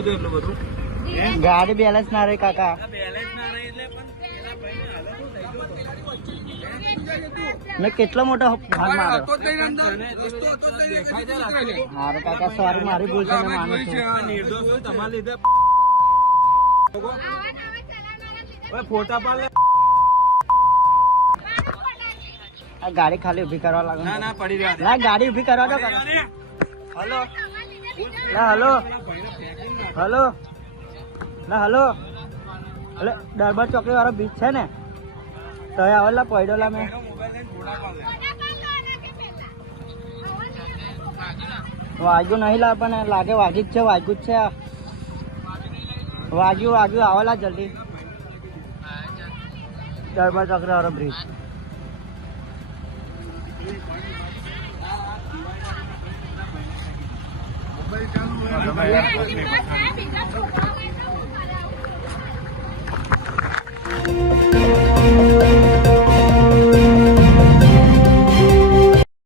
હતું એટલું બધું ગાડી બેલેન્સ ના રહી કાકા. બેલેન્સ ના રહે એટલે પણ પેલા ભાઈની હાલત શું થઈ ગયો. મેં કેટલો મોટો ભાગ માર્યો. હારું કાકા સોરી મારી ભૂલ છે મેં માનું છું. નિર્દોષ હોય તમારા લીધે ફોટા પાડ લે. આ ગાડી ખાલી ઉભી કરવા લાગે. ના ના પડી રહ્યા ના ગાડી ઉભી કરવા દો કાકા. હલો ના હલો હલો ના હલો એટલે દરબાર ચોકડી વાળો બીચ છે ને તો આવેલા પડેલા મેં વાગ્યું નહીં લા પણ લાગે વાગી જ છે વાગ્યું જ છે વાગ્યું આવેલા જલ્દી દરબાર ચોકડી વાળો બ્રિજ. બીજા છોકરા